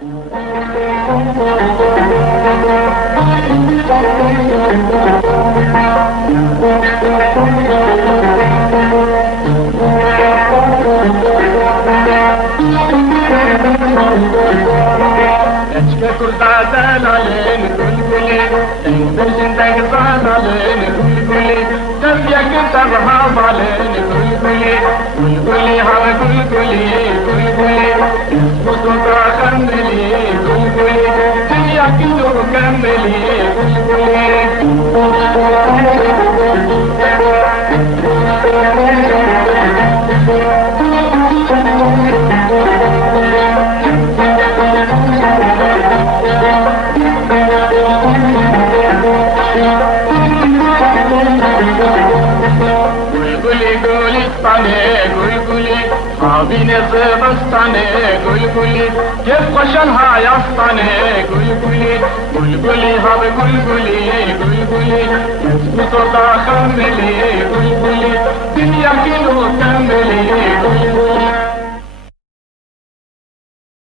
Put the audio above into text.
اشكى كردا دلالين قلقلي انتشن تقصان علين قلقلي تبيك ترها بالين قلقلي قلقلي هوا قلقلي قلقلي اسكت خملي قلقلي تبيك نور كملي بين الزبستاني قلقلي كيف قشنها يسطاني قلقلي قلقلي هذا قلقلي قلقلي اسكت خملي